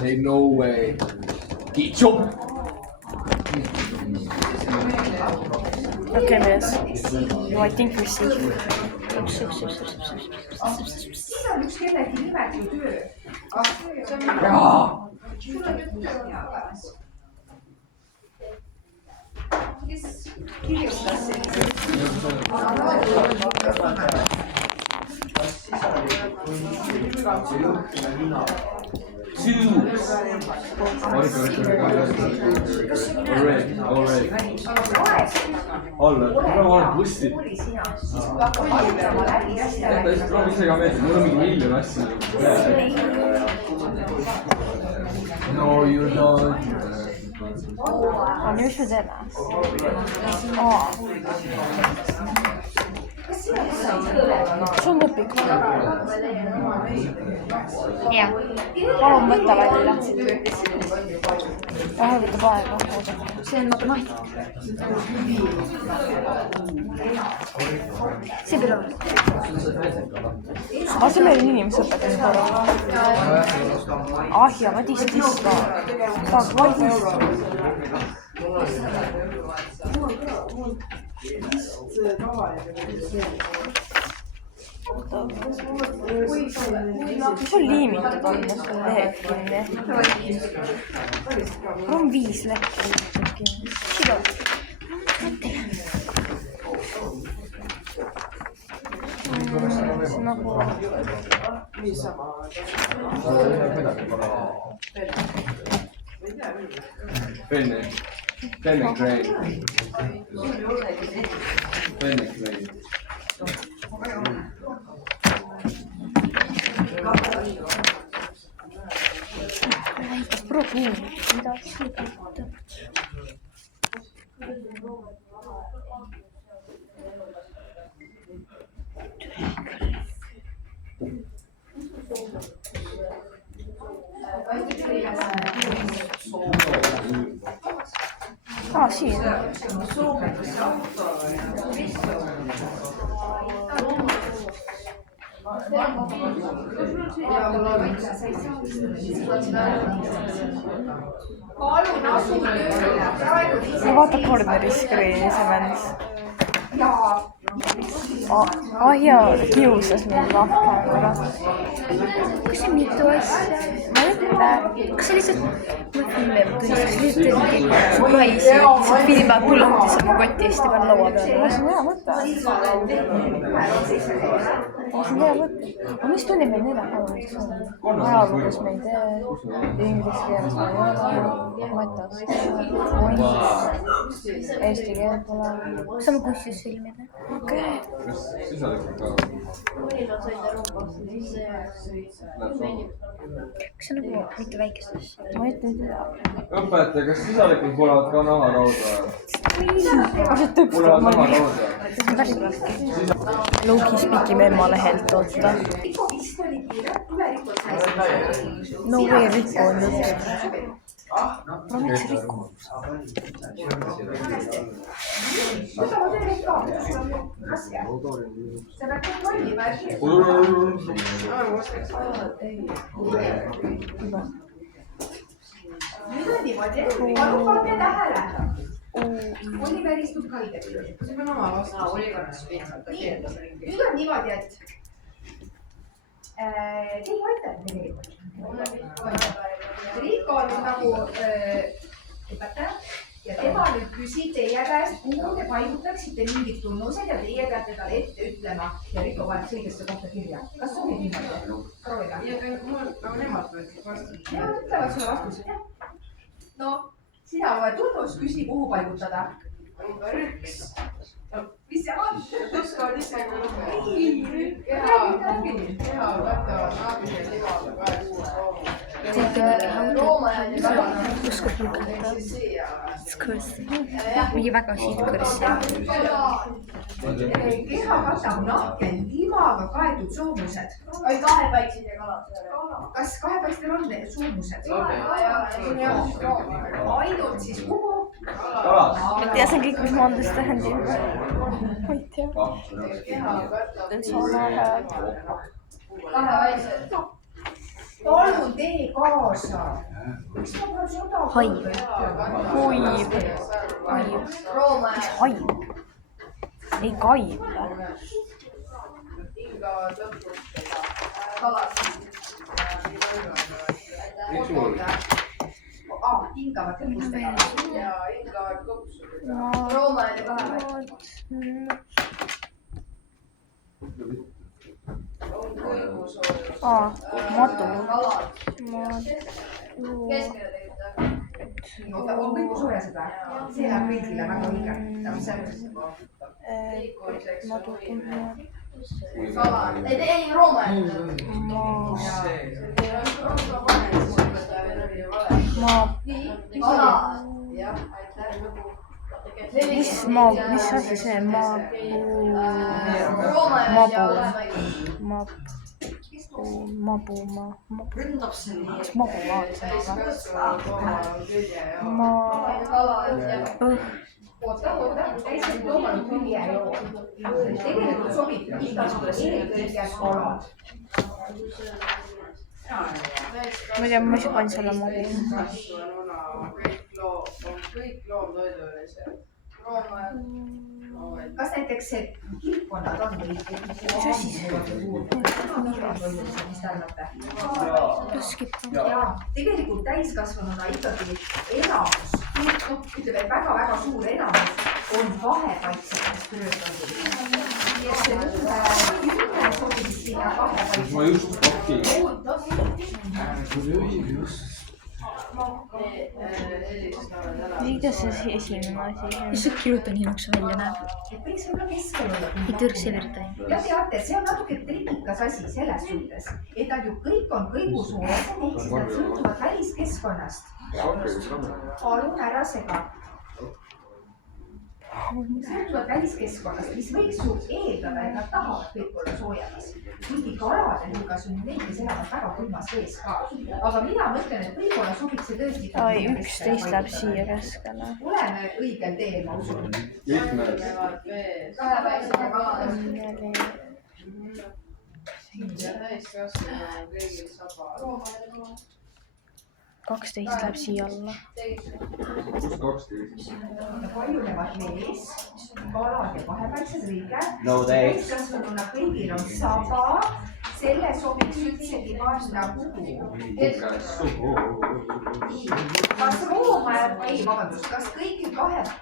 Hey, no way. Ketchup! Okay, mees. No, I think we're safe. Siin on üks kellegi nimetu töö. Sul on nüüd töö olemas. Kes kirjutas sellise? Alla, ma olen bussi. Mul on mingi miljon asja. No you don't. Nüüd mis me teeme? See on õpik. Jah. Palun võtta välja. Vahe võtab aega. See on matemaatika. See peab olema. See meil on inimese õpetus korra. Ja Madis Tisla. Tak, Madis. Mis on liimitud on, mis on lehed kinni? Mul on 5 lehti kinni. Siga. See on nagu... Penne Crane. Penne Crane. Probuj, mida sitta. Siin. Ma vaata Corneris Screen'i see vends. Ja kiusas mind vahkamara. Kas see mitu asja? Ma ei tea. Kas see lihtsalt... Ma filmi tunnistas lihtsalt su kaisi. See filma pullutis oma kotist ja peal laua peal. See on hea mõte. Aga mis tunnib meil neljapäevaks on? Ajalugus me ei tee. Inglise keeles me ei ole. Matas. Eesti keel pole. Saame kussis filmida. Okei. Kas sisalikult ka? Kas see on nagu mitte väikest asja? Ma ütlen seda. Õpetaja, kas sisalikult tulevad ka naharauda? See tõkstab ma nii. Loukis pikime ema lehelt oota. No way Riku on nüüd. No miks Riku? Sa pead kontrollima, et nüüd on niimoodi, palun pange tähele. Oliver istub kaidel. See on oma vastu. Nüüd on niimoodi, et keegi aitab tegelikult. Riiko on nagu õpetaja ja tema nüüd küsib teie käest, kuhu te paigutaksite mingid tunnused ja teie peate talle ette ütlema ja Riiko paneb selgesse kohta kirja. Kas sobib niimoodi? Proovida. Aga nemad ütlevad sulle vastused, jah? No, sina loed tunnus, küsi, kuhu paigutada. Number 1. Mis see on? Tuskavad ise küll. Keha, võtavad naabide livaga kahe kuue mingi väga siit kõrsi. Keha katab nahkel limaga kaetud soomused. Oi, kahepaiksid ja kalad. Kas kahepaistel on soomused? Ainult siis kuhu? Kalas. Ma ei tea, see on kõik, mis ma andest tähendab. Ma ei tea. See on sama hääl. kahevaiksed. palun tee kaasa. miks ma pole seda Haib. Haib. Rooma Mis haib? Ei kaib. Inga lõpustega. Kalasid. hingavad kõrgustega. Ja Inga kõpsudega. Rooma ja kahevaiksed. On kõigusoojus. Madu. Kalad. Madu. oota, on kõik soojased või? see läheb kõigile väga õige. Madu. Kalad. Ei, Rooma. Jah, aitäh. Mis asi see? Mabu. Kas mabu oota, täiesti loomanud küljejoon. tegelikult sobib igasugune eelkõige kalad. Ma tean, ma ise panin selle mabu. Kõik loomtoidulised. kas näiteks see kilpkonnad on või? mis te arvate? jaa, tegelikult täiskasvanuna ikkagi enamus, ütleme väga-väga suur enamus on vahepaiksetest töötanud. nii et see kümme sobib sinna vahepaiksetest. ma just pakkin. Kuidas see esimene asi? Mis see kirjutan hinnaks välja näeb? võiks võib-olla keskel olla. Ei tõrks Evertoni. ja teate, see on natuke trikikas asi selles suhtes, et nad ju kõik on kõigusoojased, ehk siis nad sõltuvad väliskeskkonnast. palun ära sega. sõltuvad väliskeskkonnast, mis võiks ju eeldada, et nad tahavad kõik olla soojemas. kuigi kalade hulgas on neid, kes elavad väga külmas vees ka. aga mina mõtlen, et võib-olla sobiks see tõesti. 11 läheb siia keskele. oleme õigel teel, ma usun. Kahevaiksed ja kalad. 12 läheb siia alla. kus 12? paljunevad vees, kalad ja vahepäiksed õige. täiskasvanuna kõigil on saba, selle sobiks üldsegi panna kuhu. kas Rooma, ei vabandust, kas kõigil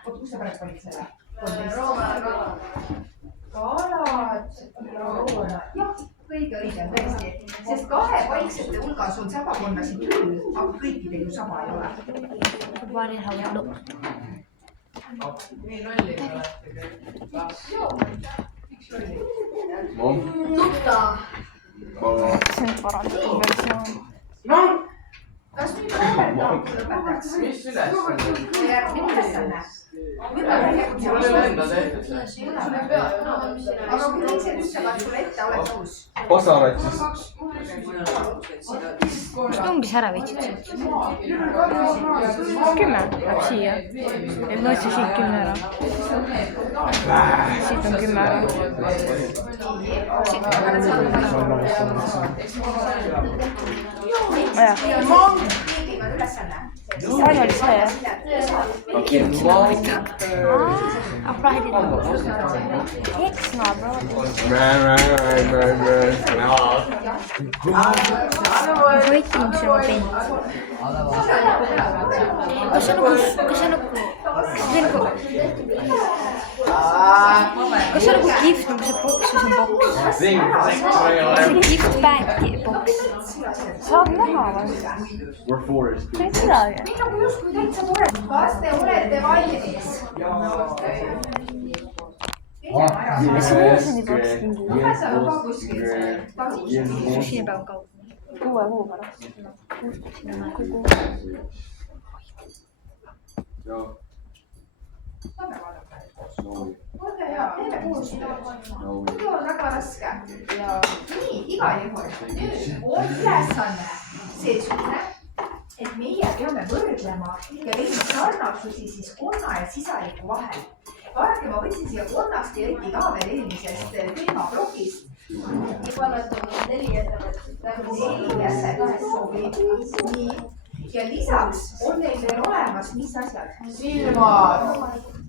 kus sa praegu panid selle? Rooma ja kalad. kalad ja Rooma, jah. kõige õigem tõesti, sest kahepaiksete hulgas on sabakonnasid küll, aga kõikidel ju saba ei ole. Panin haud lõpp. Nii lolliga olete. Nuta! See on parandatud versioon. kas nüüd Robert lõpetaks? mis ülesanne? järgmine ülesanne. võib-olla aga kui teised ütlevad sulle ette, oled nõus? Pasarat siis. Kas tungis ära võtsid sealt? 10 läheb siia. Et ma ütlesin siit 10 ära. Siit on 10 ära. Viigivad ülesanne. Ainult see. Eks nad võtsin selle penni. Kas see nagu gift, nagu see boks või see boks? See gift bag'i boks. Saab näha või? See ei midagi. nagu justkui täitsa tore. kas te olete valmis? Mis see muuseni boks tingi? seal on ka kuskil see. Sushi päev kaua. 6 kuu pärast. 6 kuu. saame vaadata. olge hea, teeme koostööd. muidu on väga raske. nii, igal juhul. nüüd on ülesanne seesugune, et meie peame võrdlema ja leidma sarnasusi siis konna ja sisaliku vahel. vaadake, ma võtsin siia konnast ja leiti ka veel eelmisest teemaplokist. Nii pannud 4 jäse kahest sobib. Nii. Ja lisaks on neil veel olemas, mis asjad? Silmad.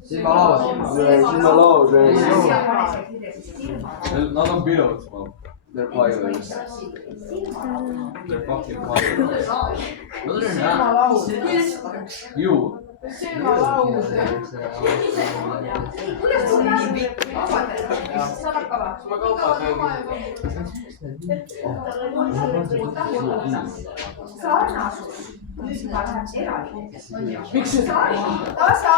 Silmalaud. Nad on pilots, they're pilots. They're fucking pilots. Silmalaud. You. Silmalaud. Kuidas sul näeb? Saad hakkama? Sarnasus. Ma lähen eraldi. Miks see? Tasa!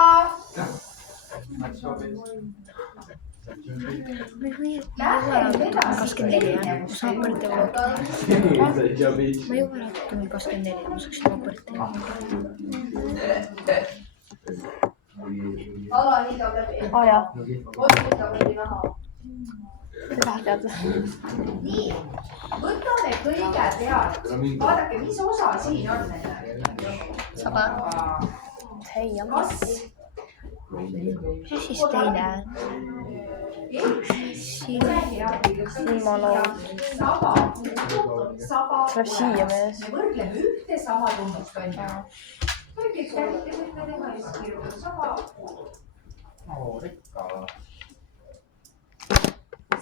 Lähen edasi. 24, kus aborti vlog. Ma juba räägin 24, kus saaks aborti. Ala hiidab läbi. Aa jaa, Võtta mingi naha. lähed. Nii, võtame kõigepealt. Vaadake, mis osa siin on. Saba. Hei, Kas ja siis teine. Silmalaud. Tuleb siia mees. Me võrdleme ühte sama tunnust, on ju. Kõik kätte võtme teha ja kirjutada saba.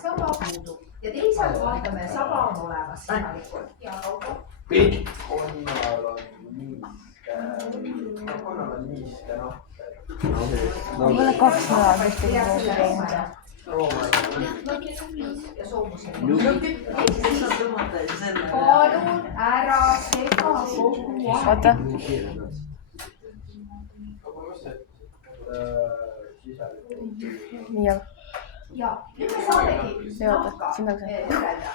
Saba puudub. Ja teisalt vaatame, saba on olemas sõnalikult. Mul ole 2 nädal kuskil teinud. Ja soomusel. Palun ära sega kogu aeg. Oota. Nii on. Ja nüüd me saamegi Oota, sinna ka. võrrelda.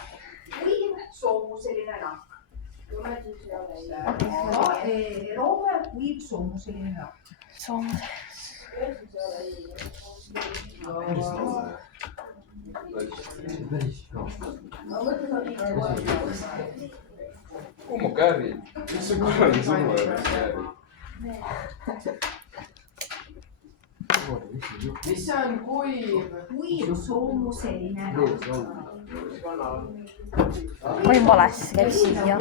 Kuiv soomuseline nahk. Roome kuiv soomuseline nahk. Soomus. Kumma kääri? Mis see korralik sõnu on? Mis see on kuiv? Kuiv soomuseline nahk. Ma olin valesti, käib siia.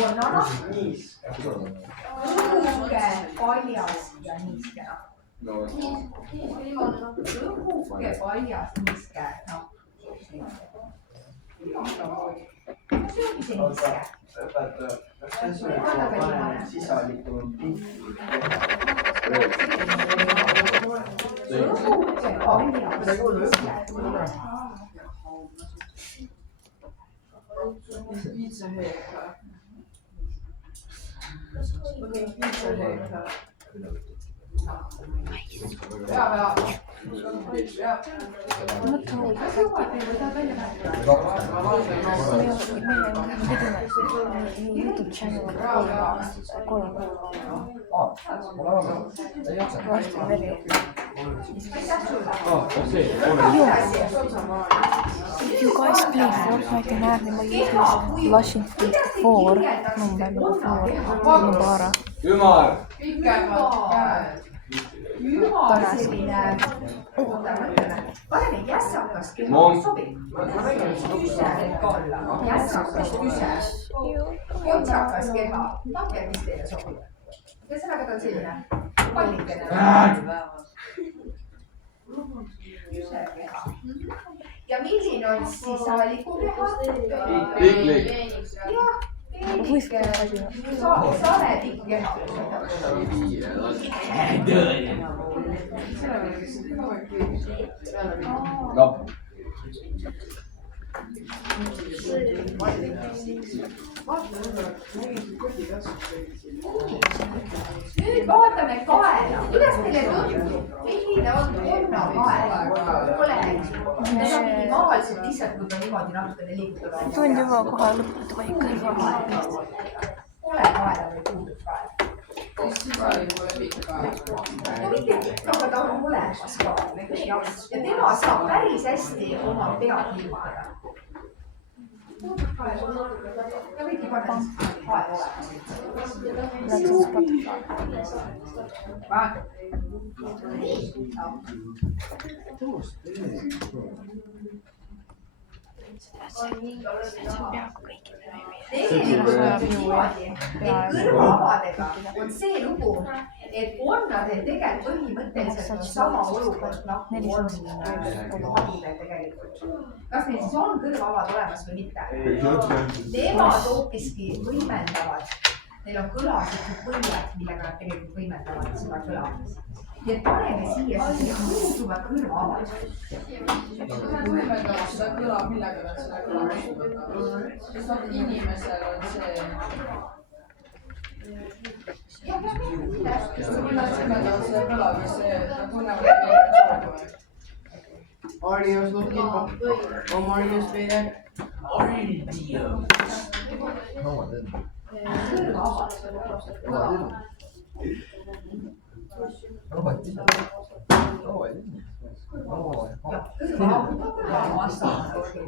Õhuke, paljas ja niiske nahk. Õhuke, paljas, niiske nahk. See ongi see niiske. Õhuke, paljas, niiske. Pizza haircut. Pizza haircut. Ja. YouTube channel 3 aastat, 3 varsti on veri. If you guys play Fortnite and add me my YouTube Washington 4 number 4 number. Ümar! Pikemad. Ümar selline, paneme jässakas keha, sobib. Küse võib ka olla, jässakas küse. Otsakas keha, tahke, mis teile sobib. Ühesõnaga ta on selline pallikene. Küse keha. Ja milline on siis saaliku keha? Piklik. Jah. Saare pikk keha. Napp. Nüüd vaatame kaela. Kuidas teile tundub? Milline on konnakael? Ole minimaalselt lihtsalt, kui ta niimoodi natukene liigutada. Tund juba kohe lõpetab vaid kõrva. Ole kaela või puudub kael. No mitte kõik, aga ta on olemas ka. Ja tema saab päris hästi oma pead liimada. Ja võidki panna kael olemas. Läks Spotify. tegelikult on niimoodi, et kõrvaavadega on see lugu, et konnadel tegelikult põhimõtteliselt on sama olukord nagu on mahudel tegelikult. Kas neil siis on kõrvaavad olemas või mitte? Nemad hoopiski võimendavad. Neil on kõlasikud põljed, millega nad tegelikult võimendavad seda kõla. Ja paneme siia siis muutuvad kõrvaavad. Nad võimendavad seda kõla, millega nad seda kõla kasutavad. Sest inimesel on see... Kuidas võimendavad seda kõla, kas see tunnevad vibratsiooni? Audios looking for Mario's video. No, I didn't. Kõrvaavad. No, I didn't. No, I didn't. No,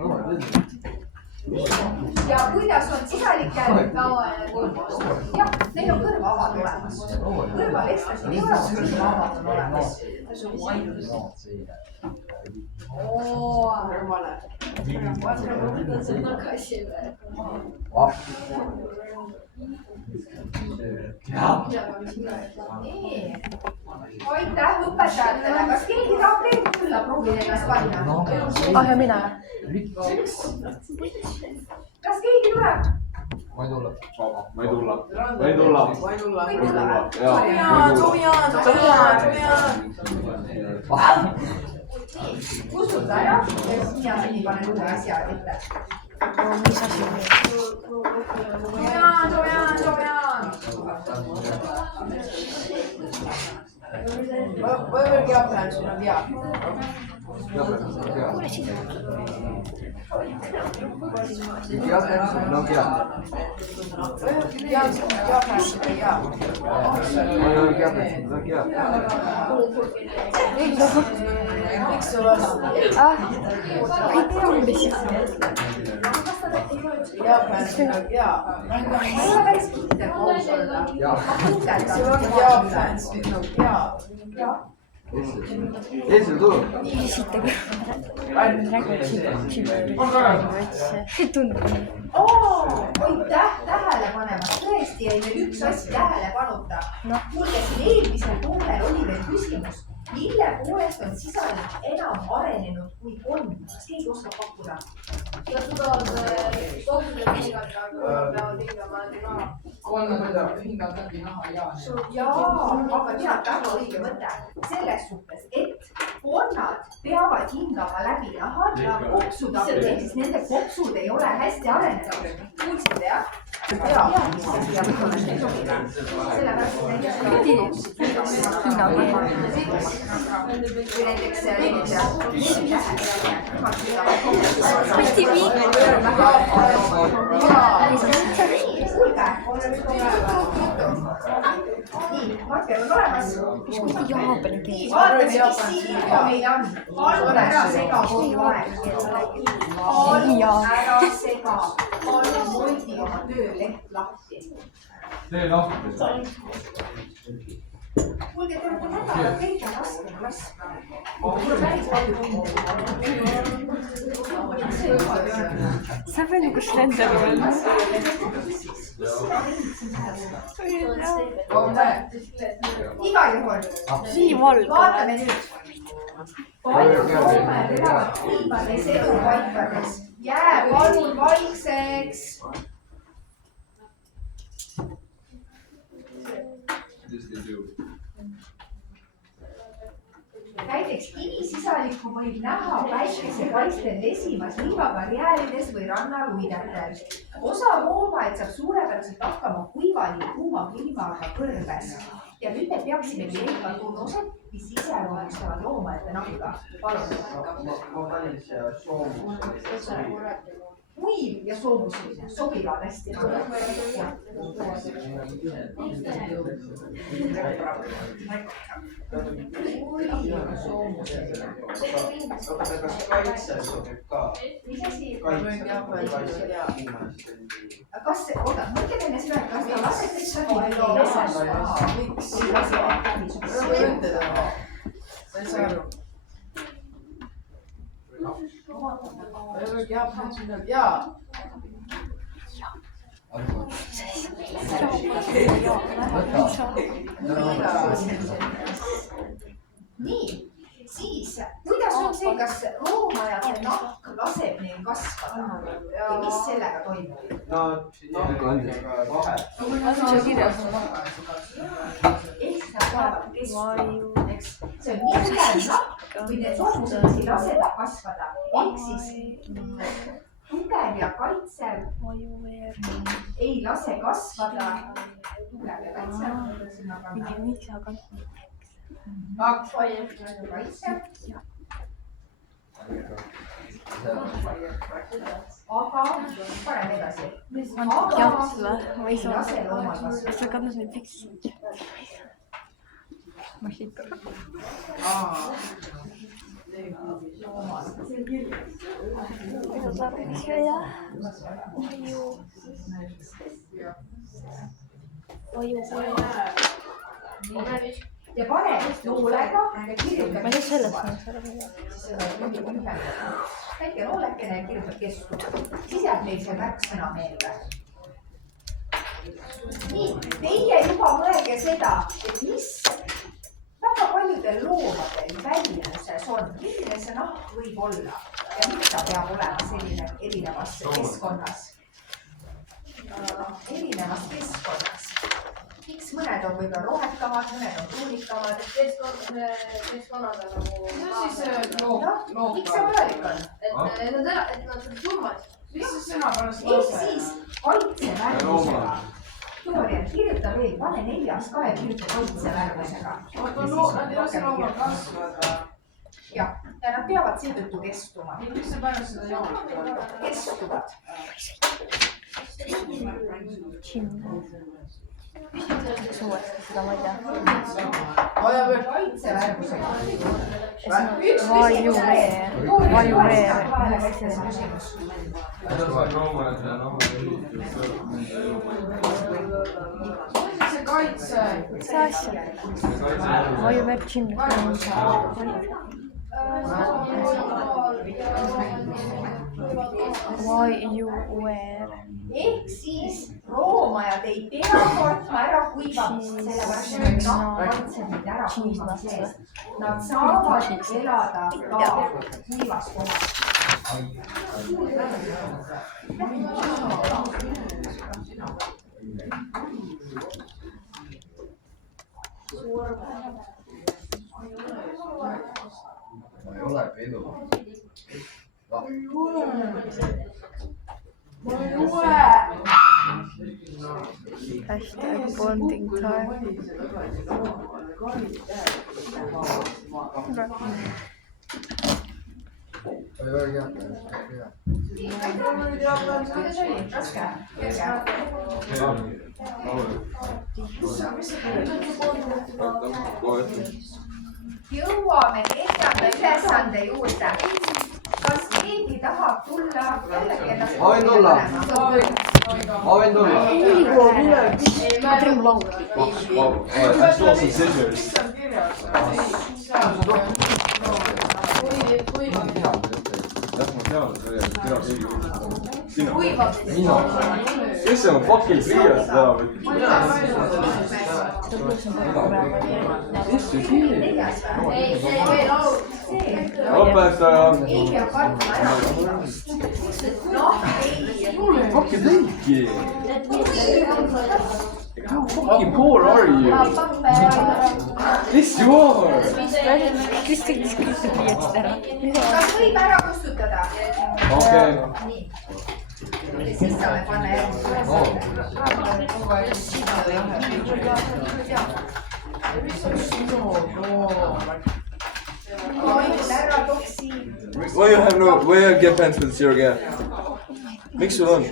I didn't. Ja kuidas on sisalikel? Jah, neil on kõrvaavad olemas. Kõrvalestlased ei ole, kõrvaavad on olemas. Aitäh õpetajatele, kas keegi tahab veel tulla proovida ennast panna? Ja mina. Kas keegi tuleb? Ma ei tule. Ma ei tulla. Kustuta ära ja mina seni panen uue asja ette. Mis asi on? Võivad keapään sinna tea. Miks sul on? Kõik tumbis. Keapään sinna tea. Ma olen päris kiitel koos olla. Sul on keapään sinna tea. Eesel tuleb. Esitage. See tundub. Aitäh tähele panemast. Tõesti jäi veel üks asi tähele panuta. Kuulge, siin eelmisel poolel oli veel küsimus. Mille poolest on sisalik enam arenenud kui kond? Kas keegi oskab pakkuda? Ja seda on kohtusele hingata, kui peavad hingama naha. Konnad hingavad läbi naha, jaa. Aga tead, väga õige mõte. Selles suhtes, et konnad peavad hingama läbi naha ja kopsud, ehk siis nende kopsud ei ole hästi arenenud. Kuulsite, jah? Sellepärast, et näiteks nii, mater on olemas. Vaatame, mis siin info meil on. Palun ära sega kogu aeg. Palun ära sega. Palun hoidi oma tööleht lahti. Tee lahti. Kuulge, te olete nädala kõige raskem laskma. Tuleb päris palju tunde. Sa pead nagu slender olema. Igal juhul. Nii valge. Vaatame nüüd. Paljud loomad elavad tiibades elupaikades. Jää palun vaikseks. Näiteks kivisisaliku võib näha päikesepaistel lesimas liivakarjäärides või rannaluidetel. Osa loomaid saab suurepäraselt hakkama kuivali kuuma kliimaga kõrves. Ja nüüd me peaksime leidma tunnused, mis iseloomustavad loomade nahka. Palun. Ma panin siia soomus. Kuiv ja soomusline sobivad hästi. Kas see, oota, mõtleme enne seda, kas ta lasete seda või ei lase? Ma ei saa aru. nii, siis kuidas on see, kas loomajate nahk laseb neil kasvada või mis sellega toimub? Ehk nad saavad keskkonna, eks. See on nii tugev nahk, kui need loomused ei lase ta kasvada. Ehk siis tugev ja kaitsev ei lase kasvada. Tugev ja kaitsev. Kaitsev. Aga parem edasi. Aga ei lase loomal kasvada. Ja pane noolega ja kirjutab väike noolekene ja kirjutab kesku. Siis jääb meil see märksõna meelde. Nii, teie juba mõelge seda, et mis väga paljudel loomadel välimuses on, milline see nahk võib olla ja miks ta peab olema selline erinevas keskkonnas. Miks mõned on võib-olla rohekamad, mõned on tuulikamad. Keskkonnad on nagu... Miks see vajalik on? Et nad surmad. Ehk siis kaitsevärvusega. Victoria, kirjuta veel, pane 4 ka ja kirjuta kaitsevärvusega. Nad ei lase loomad kasvada. Ja nad peavad seetõttu kestuma. Miks see pärast seda joomad? Kestuvad. Seda ma ei tea. Kaitsevärvusega. Vajuveer. See kaitse. Mis asja? Vajuveer džinn. Vajuveer. Ehk siis roomajad ei pea kartma ära kuivamist, sellepärast et nahk kaitseb neid ära kuivamise eest. Nad saavad elada ka kuivas kohas. Ma ei ole pedu. Hashtag bonding time. Oli väga hea. Kuidas oli? Raske? Jõuame 4. ülesande juurde. Kas keegi tahab tulla jällegi ennast Ma võin tulla. Ma võin tulla. I saw some scissors. Jah, ma tean, see oli tira keegi. Sina. Mina. Kes see on fucking pliias teha või? Mis see siin? Õpetaja. ei pea kartma ära kuivamist. Fucking teiki. How fucking poor are you? Yes you are. Kes kirjutab riietsid ära? Kas võib ära kustutada? Okei. Nii. Siis saame panna järgmise ülesande. Ära toksi. Why you have get pants with zero gap? Miks sul on?